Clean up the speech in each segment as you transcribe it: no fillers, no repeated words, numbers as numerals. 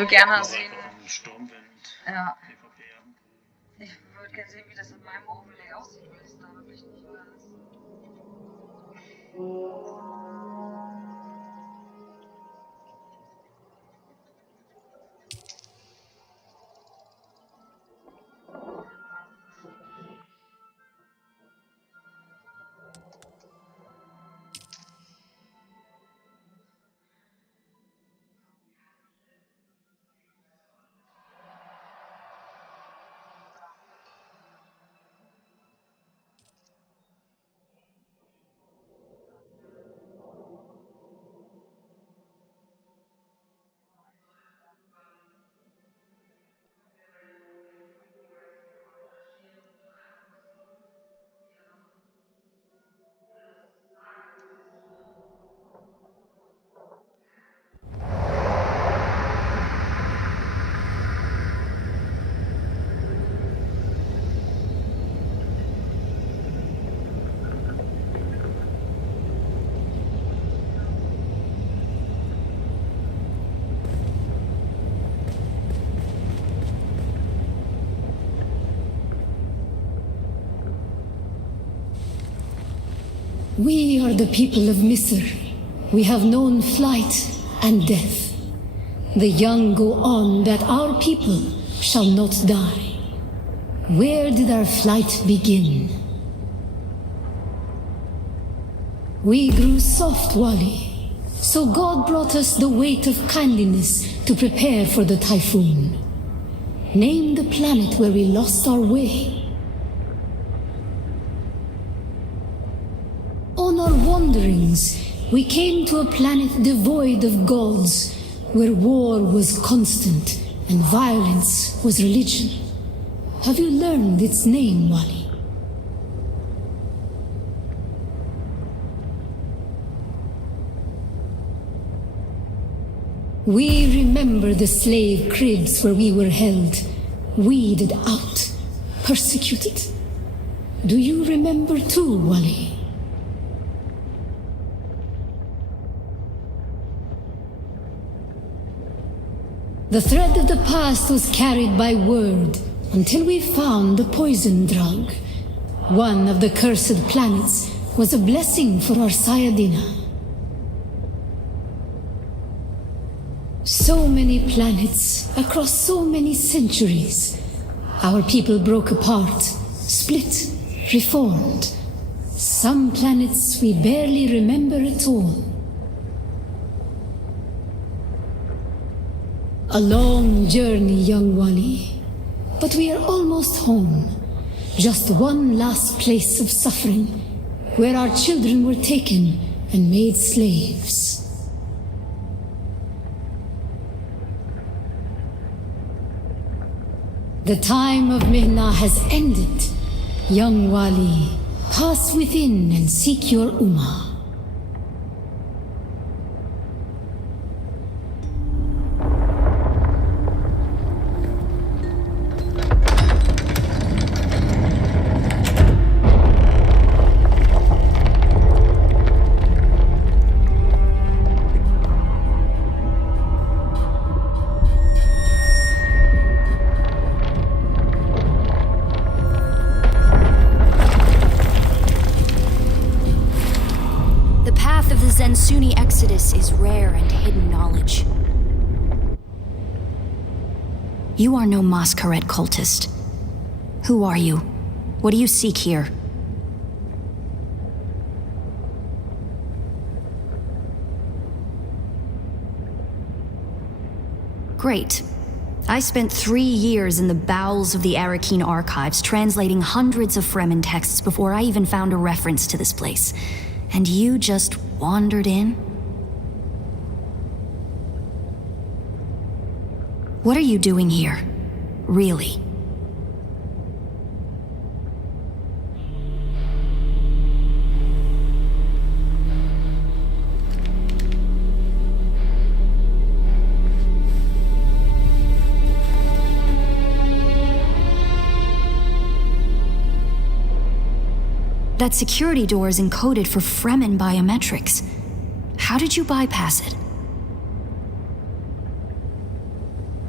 würde gerne sehen. Sturmwind. Ja. PvP haben. Ich würde gerne sehen, wie das in meinem Overlay aussieht, weil ich es da wirklich nicht weiß. We are the people of Misr. We have known flight and death. The young go on that our people shall not die. Where did our flight begin? We grew soft, Wali. So God brought us the weight of kindliness to prepare for the typhoon. Name the planet where we lost our way. On our wanderings, we came to a planet devoid of gods, where war was constant and violence was religion. Have you learned its name, Wali? We remember the slave cribs where we were held, weeded out, persecuted. Do you remember too, Wali? The thread of the past was carried by word until we found the poison drug. One of the cursed planets was a blessing for our Sayadina. So many planets across so many centuries. Our people broke apart, split, reformed. Some planets we barely remember at all. A long journey, young Wali, but we are almost home. Just one last place of suffering, where our children were taken and made slaves. The time of Mihna has ended. Young Wali, pass within and seek your Ummah. Sunni exodus is rare and hidden knowledge. You are no masquerade cultist. Who are you? What do you seek here? Great. I spent 3 years in the bowels of the Arakeen archives translating hundreds of Fremen texts before I even found a reference to this place. And you just wandered in? What are you doing here? Really? That security door is encoded for Fremen biometrics. How did you bypass it?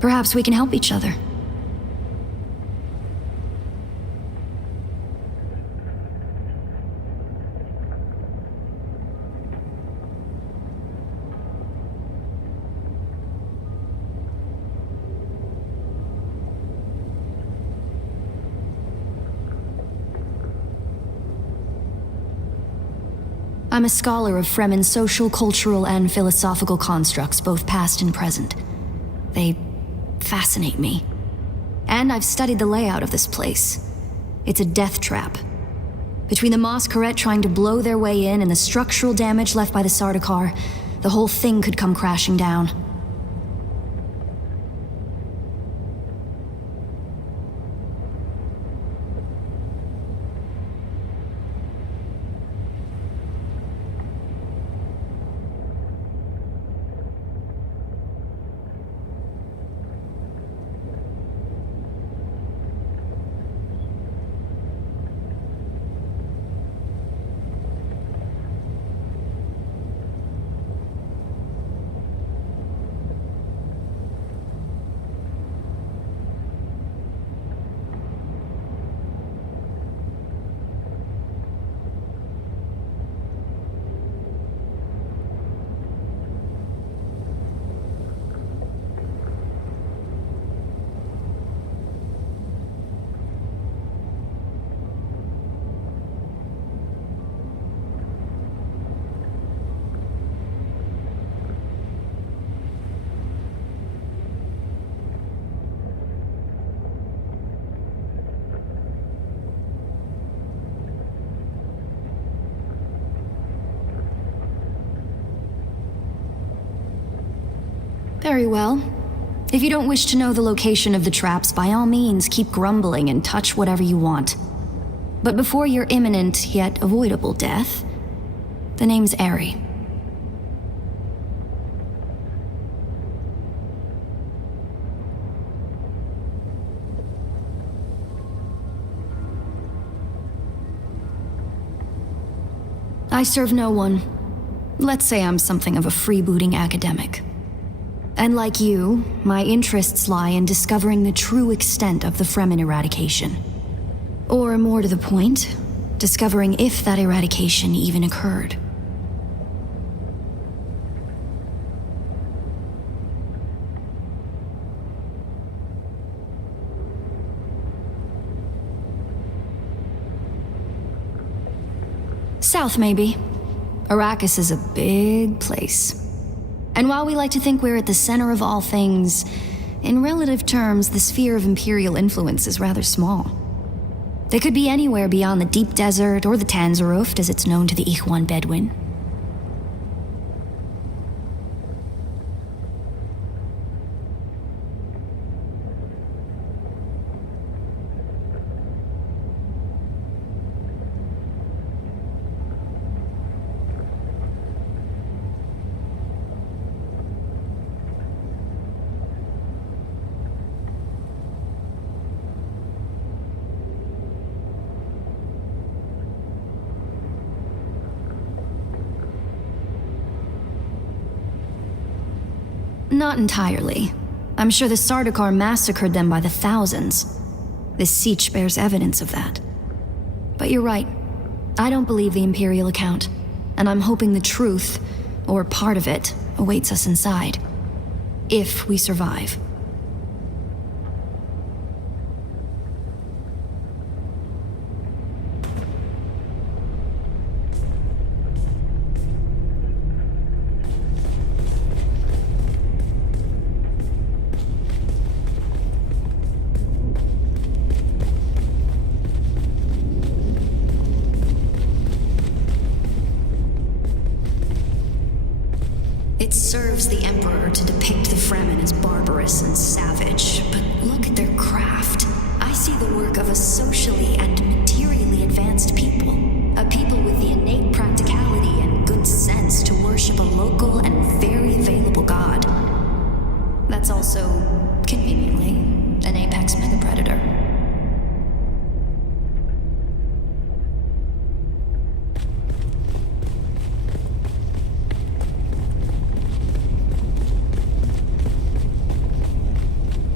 Perhaps we can help each other. I'm a scholar of Fremen's social, cultural, and philosophical constructs, both past and present. They fascinate me. And I've studied the layout of this place. It's a death trap. Between the Mosqueret trying to blow their way in and the structural damage left by the Sardaukar, the whole thing could come crashing down. Very well. If you don't wish to know the location of the traps, by all means, keep grumbling and touch whatever you want. But before your imminent, yet avoidable death, the name's Ari. I serve no one. Let's say I'm something of a freebooting academic. And like you, my interests lie in discovering the true extent of the Fremen eradication. Or more to the point, discovering if that eradication even occurred. South, maybe. Arrakis is a big place. And while we like to think we're at the center of all things, in relative terms, the sphere of Imperial influence is rather small. They could be anywhere beyond the deep desert or the Tanzaruft, as it's known to the Ikhwan Bedouin. Not entirely. I'm sure the Sardaukar massacred them by the thousands. This Siege bears evidence of that. But you're right. I don't believe the Imperial account, and I'm hoping the truth, or part of it, awaits us inside. If we survive. It serves the Emperor to depict the Fremen as barbarous and savage, but look at their craft. I see the work of a socially and materially advanced people. A people with the innate practicality and good sense to worship a local and very available god. That's also, conveniently, an apex megapredator.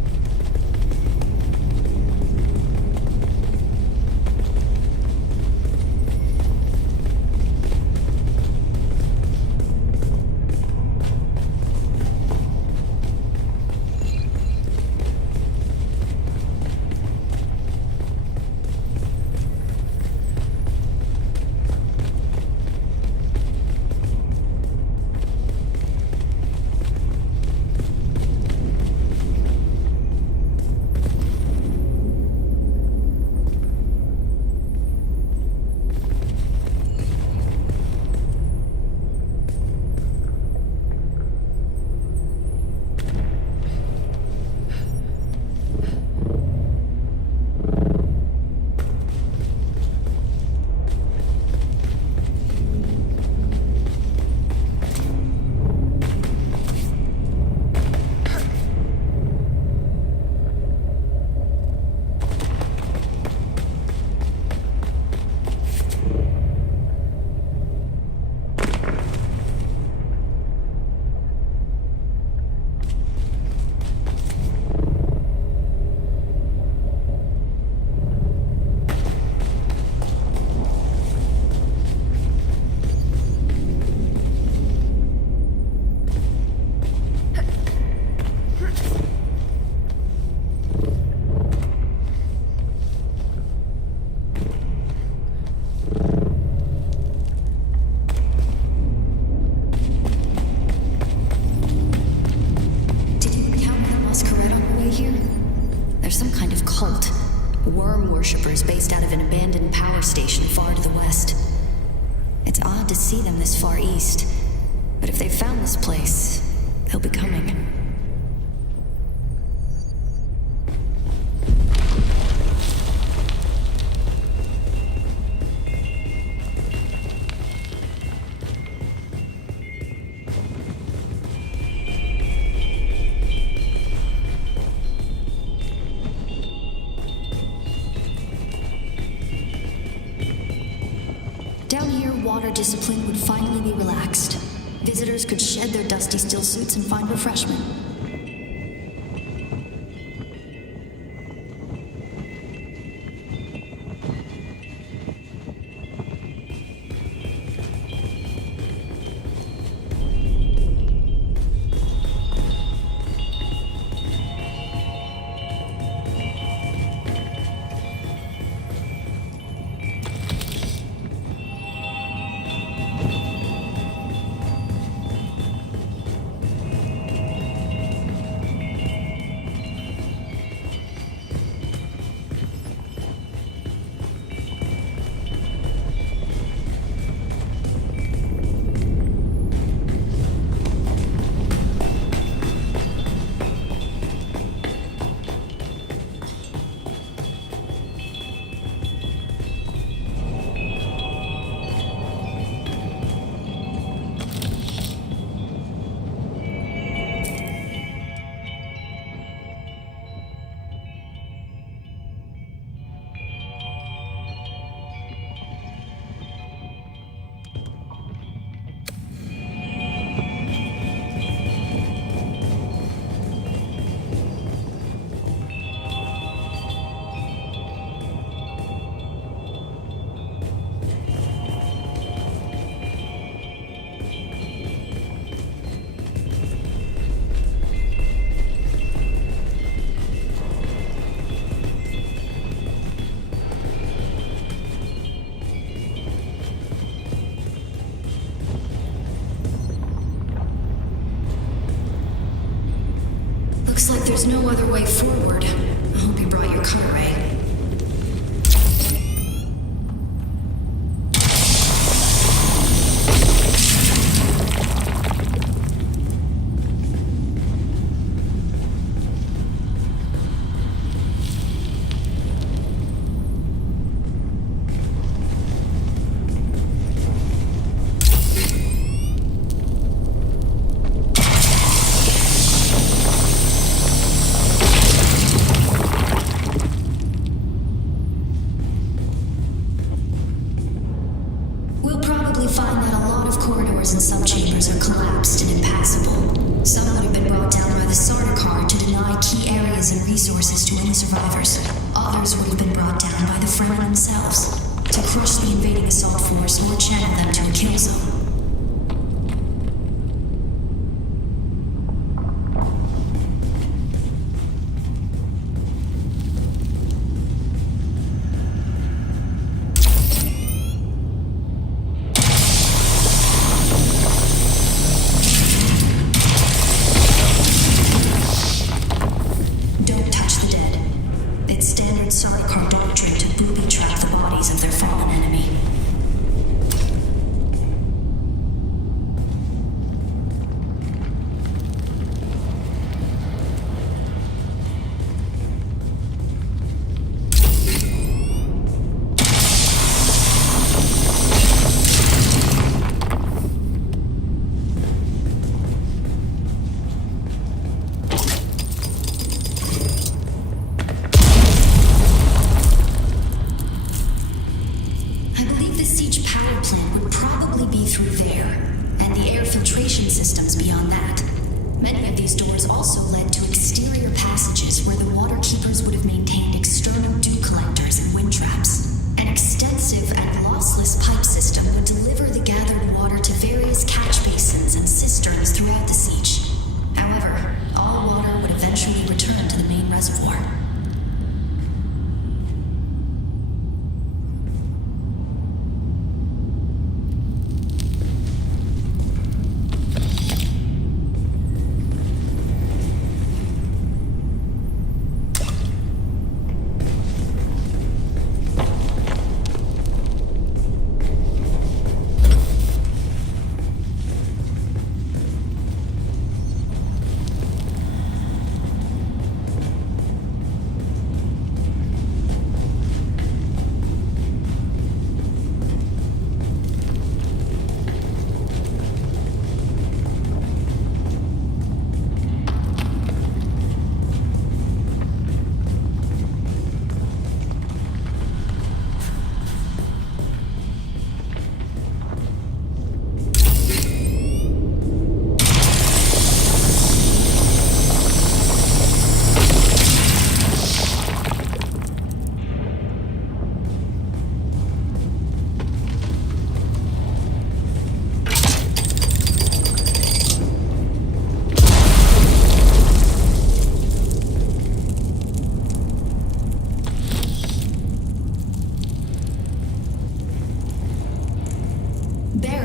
Worm worshippers based out of an abandoned power station far to the west. It's odd to see them this far east, but if they've found this place, they'll be coming. Down here, water discipline would finally be relaxed. Visitors could shed their dusty still suits and find refreshment. Looks like there's no other way forward. I hope you brought your car, Ray. And some chambers are collapsed and impassable. Some would have been brought down by the Sardaukar to deny key areas and resources to any survivors. Others would have been brought down by the Fremen themselves to crush the invading assault force or channel them to a kill zone. Sardaukar doctrine to booby-trap the bodies of their fallen enemy. Systems beyond that. Many of these doors also led to exterior passages where the water keepers would have maintained external dew collectors and wind traps. An extensive and lossless pipe system would deliver the gathered water to various catch basins and cisterns throughout the siege. However, all water would eventually return to the main reservoir.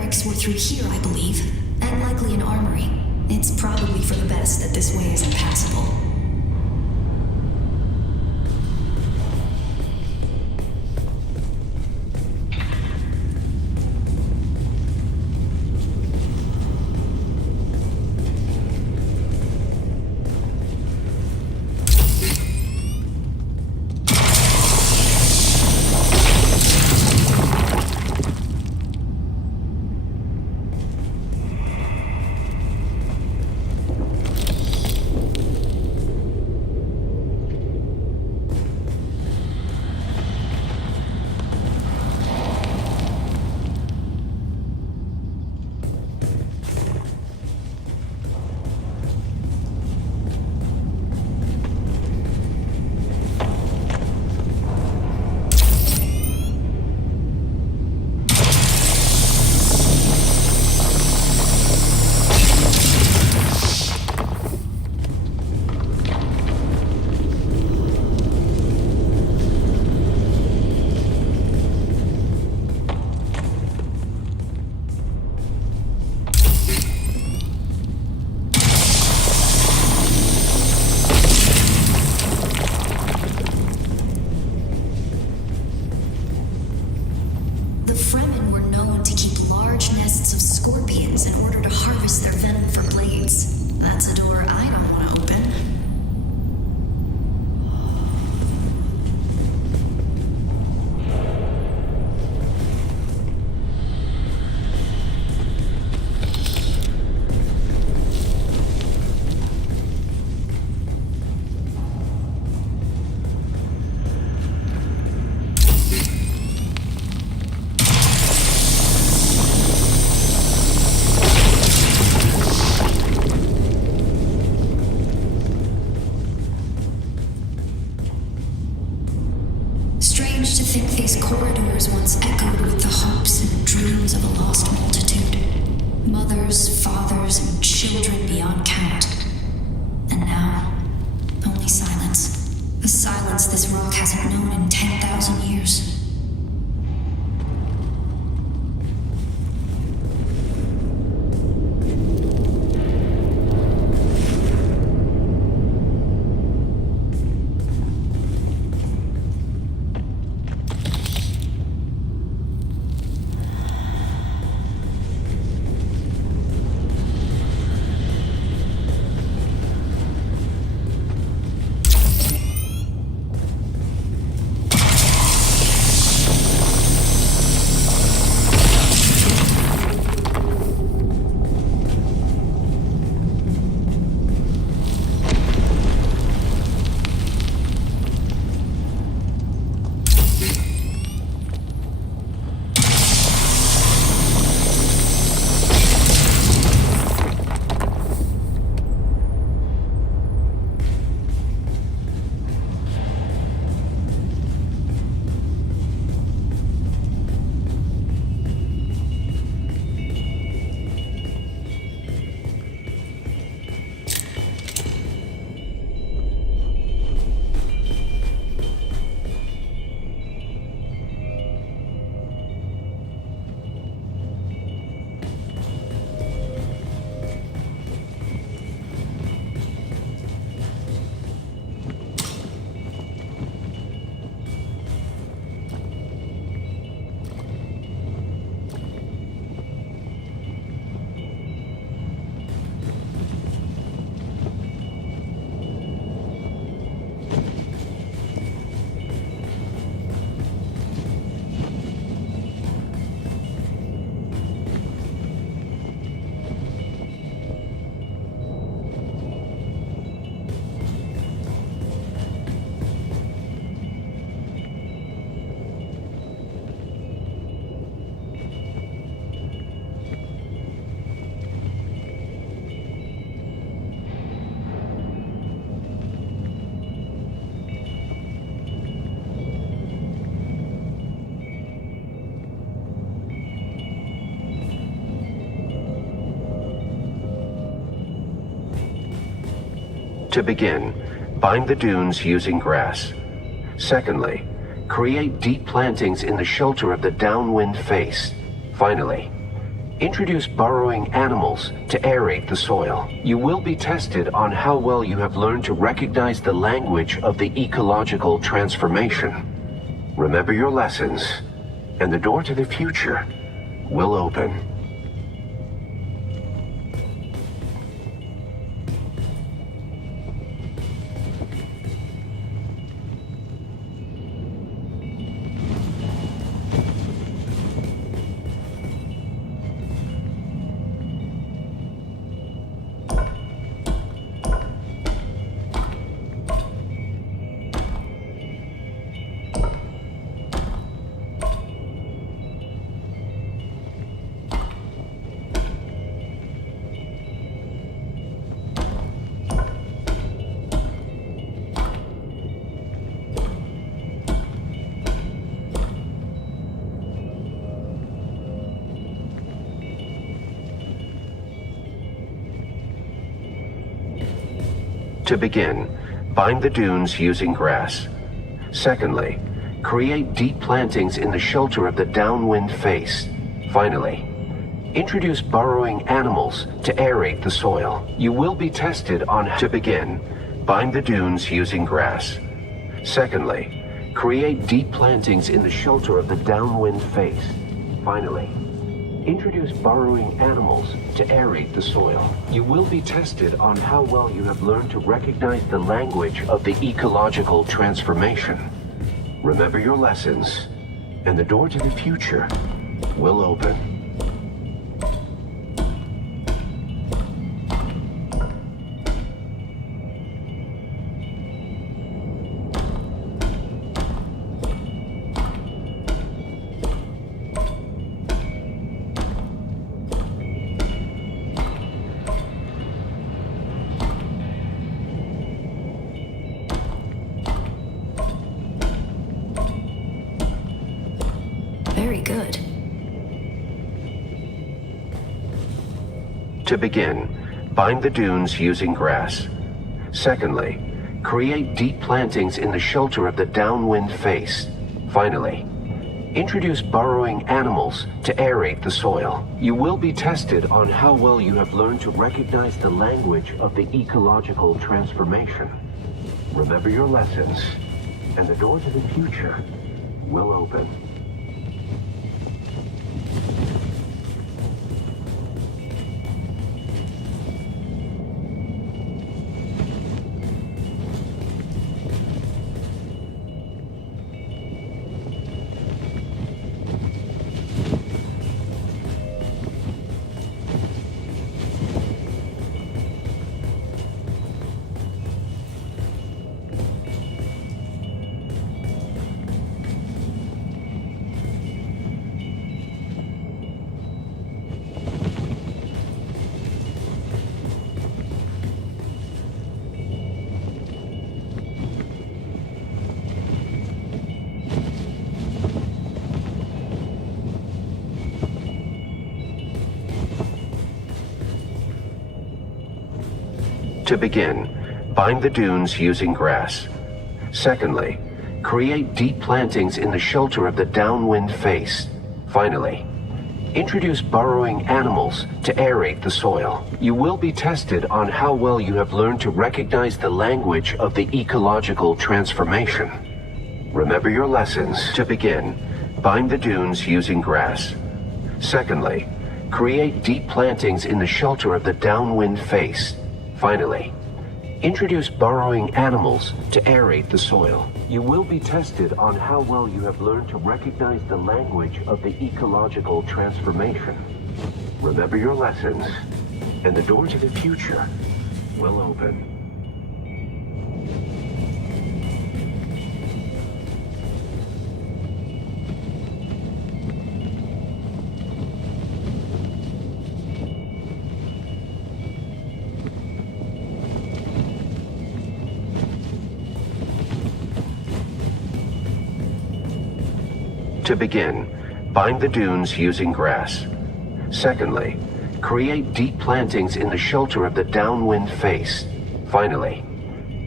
barracks were through here, I believe. And likely an armory. It's probably for the best that this way is impassable. To begin, bind the dunes using grass. Secondly, create deep plantings in the shelter of the downwind face. Finally, Introduce burrowing animals to aerate the soil. You will be tested on how well you have learned to recognize the language of the ecological transformation. Remember your lessons, and the door to the future will open. To begin, bind the dunes using grass. Secondly, create deep plantings in the shelter of the downwind face. Finally, introduce burrowing animals to aerate the soil. You will be tested on how to begin. Bind the dunes using grass. Secondly, create deep plantings in the shelter of the downwind face. Finally, introduce burrowing animals to aerate the soil. You will be tested on how well you have learned to recognize the language of the ecological transformation. Remember your lessons, and the door to the future will open. Very good. To begin, bind the dunes using grass. Secondly, create deep plantings in the shelter of the downwind face. Finally, introduce burrowing animals to aerate the soil. You will be tested on how well you have learned to recognize the language of the ecological transformation. Remember your lessons, and the door to the future will open. To begin, bind the dunes using grass. Secondly, create deep plantings in the shelter of the downwind face. Finally, introduce burrowing animals to aerate the soil. You will be tested on how well you have learned to recognize the language of the ecological transformation. Remember your lessons. To begin, bind the dunes using grass. Secondly, create deep plantings in the shelter of the downwind face. Finally, introduce burrowing animals to aerate the soil. You will be tested on how well you have learned to recognize the language of the ecological transformation. Remember your lessons, and the door to the future will open. To begin, bind the dunes using grass. Secondly, create deep plantings in the shelter of the downwind face. Finally,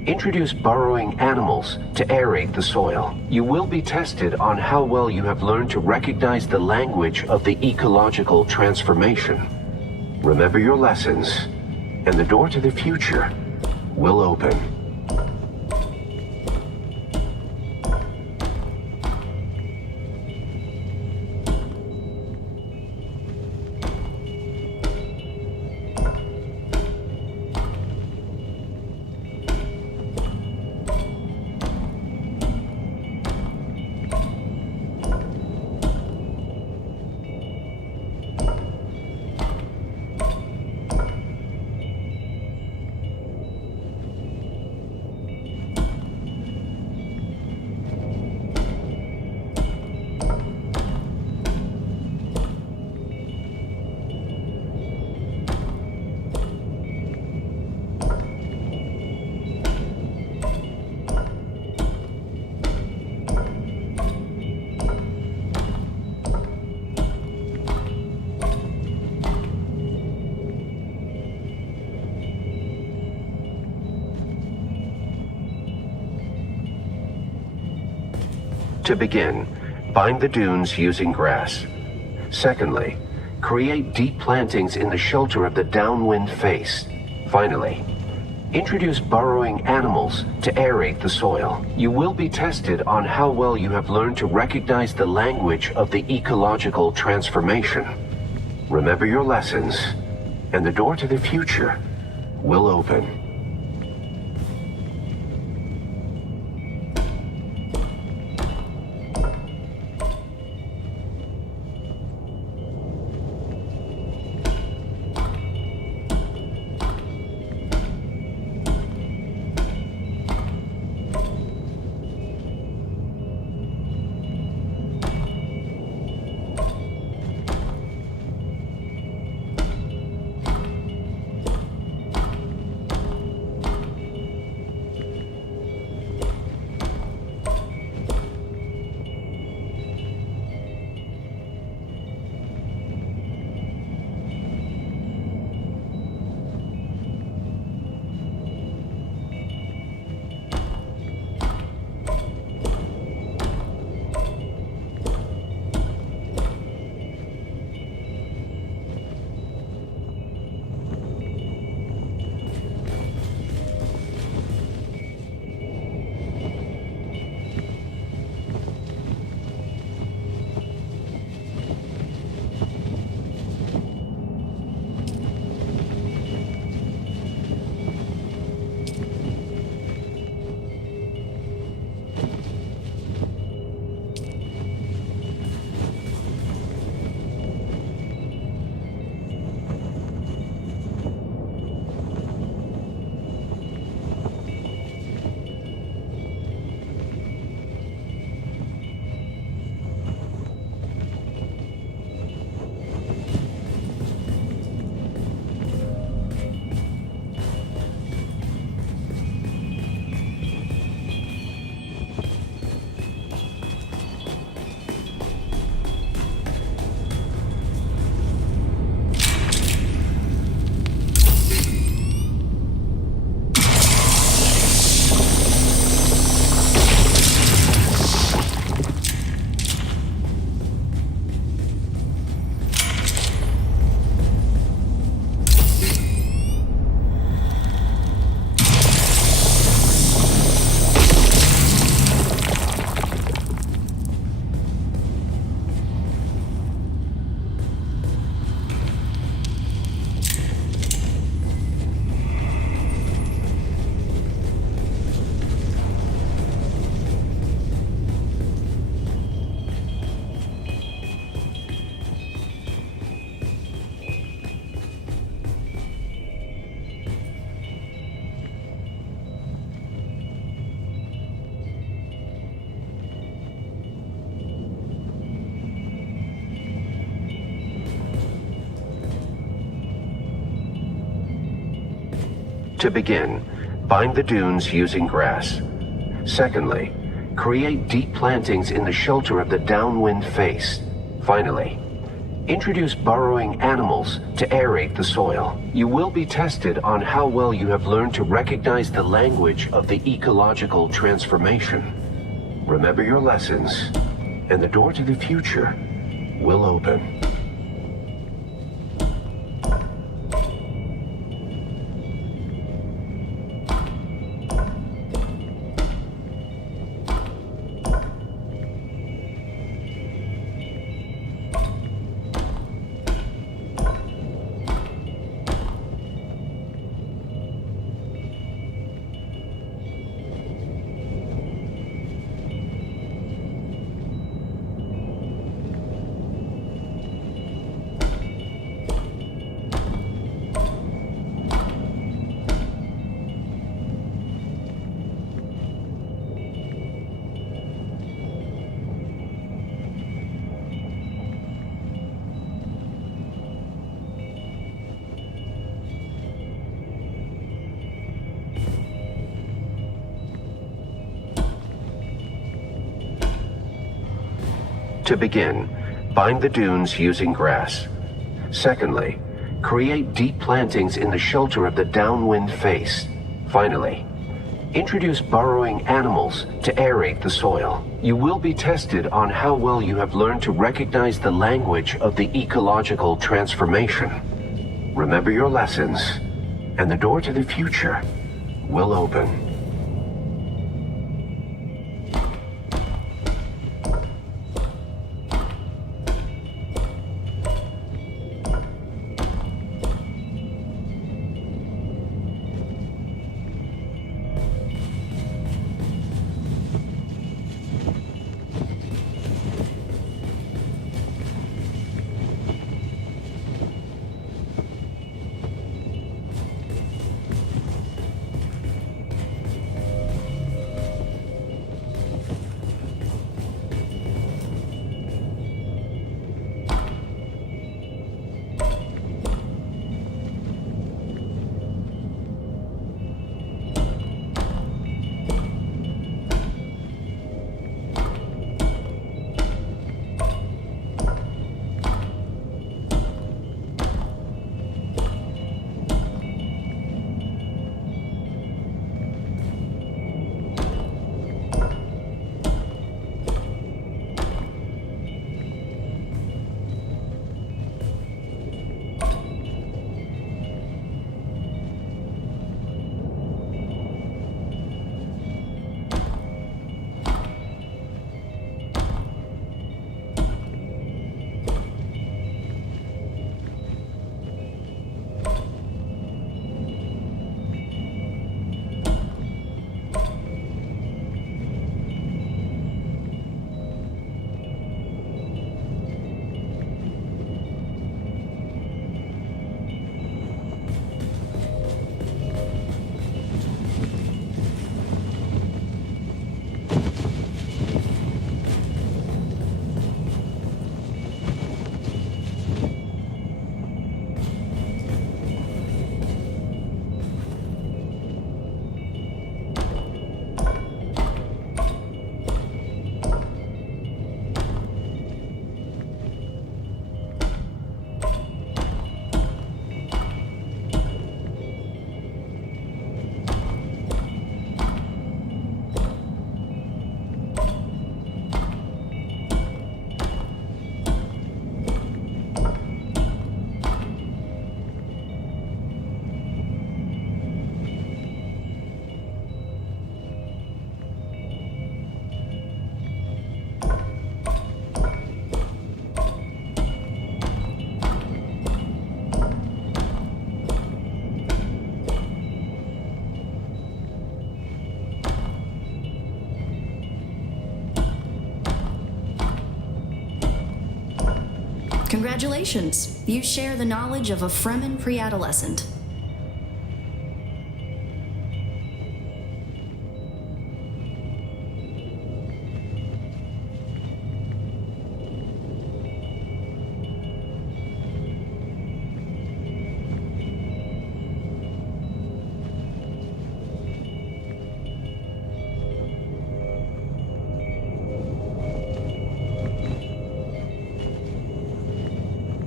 Introduce burrowing animals to aerate the soil. You will be tested on how well you have learned to recognize the language of the ecological transformation. Remember your lessons, and the door to the future will open. To begin, bind the dunes using grass. Secondly, create deep plantings in the shelter of the downwind face. Finally, introduce burrowing animals to aerate the soil. You will be tested on how well you have learned to recognize the language of the ecological transformation. Remember your lessons, and the door to the future will open. To begin, bind the dunes using grass. Secondly, create deep plantings in the shelter of the downwind face. Finally, Introduce burrowing animals to aerate the soil. You will be tested on how well you have learned to recognize the language of the ecological transformation. Remember your lessons, and the door to the future will open. To begin, bind the dunes using grass. Secondly, create deep plantings in the shelter of the downwind face. Finally, introduce burrowing animals to aerate the soil. You will be tested on how well you have learned to recognize the language of the ecological transformation. Remember your lessons, and the door to the future will open. Congratulations. You share the knowledge of a Fremen pre-adolescent.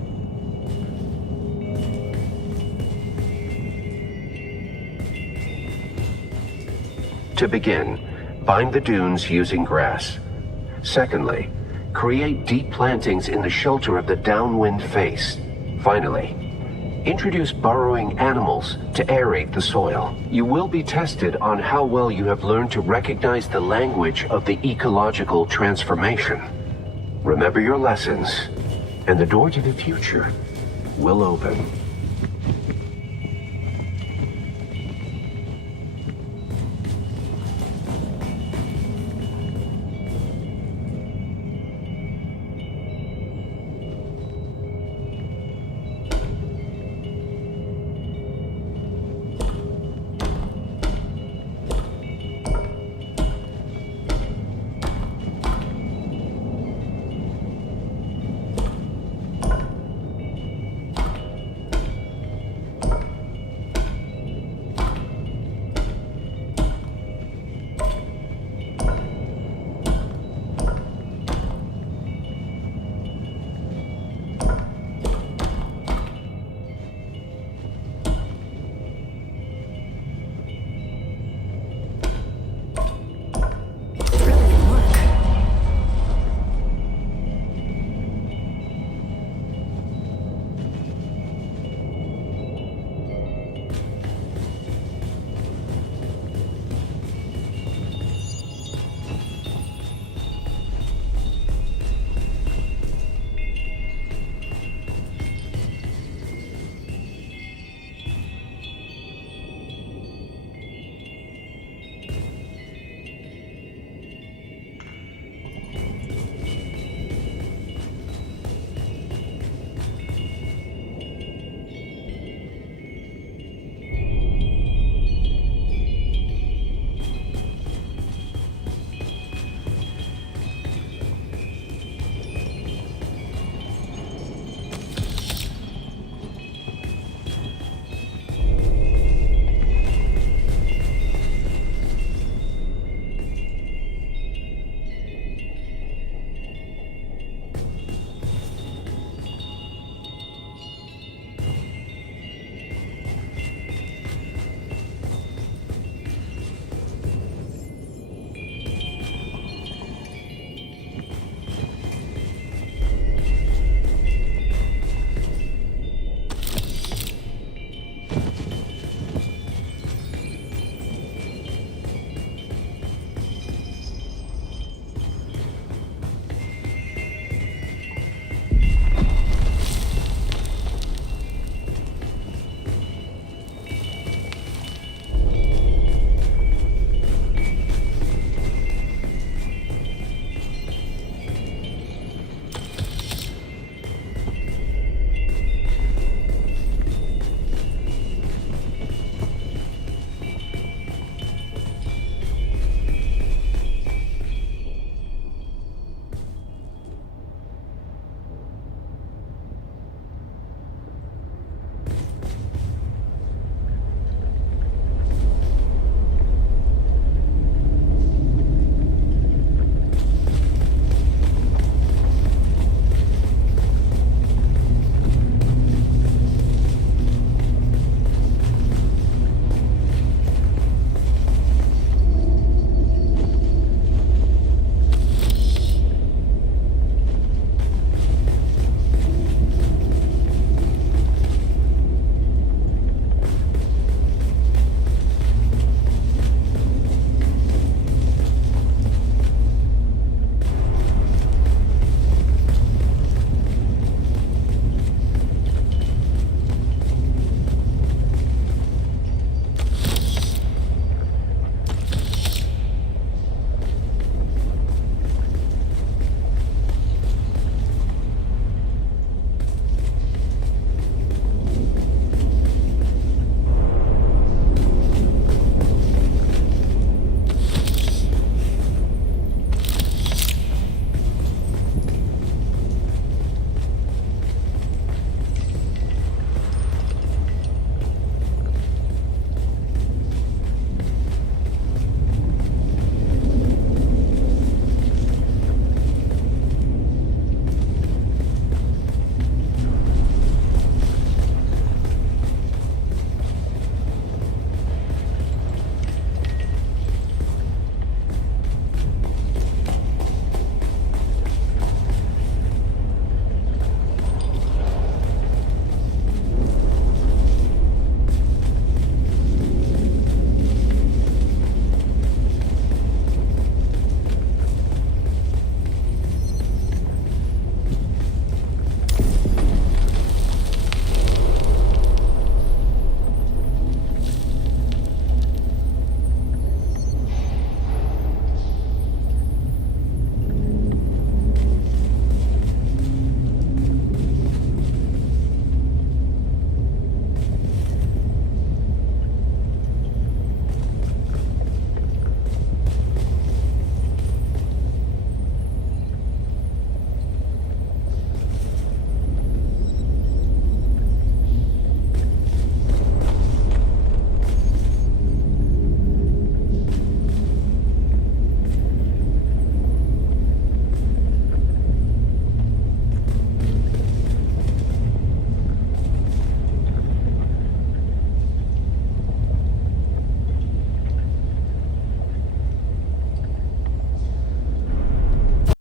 To begin, bind the dunes using grass. Secondly, create deep plantings in the shelter of the downwind face. Finally, introduce burrowing animals to aerate the soil. You will be tested on how well you have learned to recognize the language of the ecological transformation. Remember your lessons, and the door to the future will open.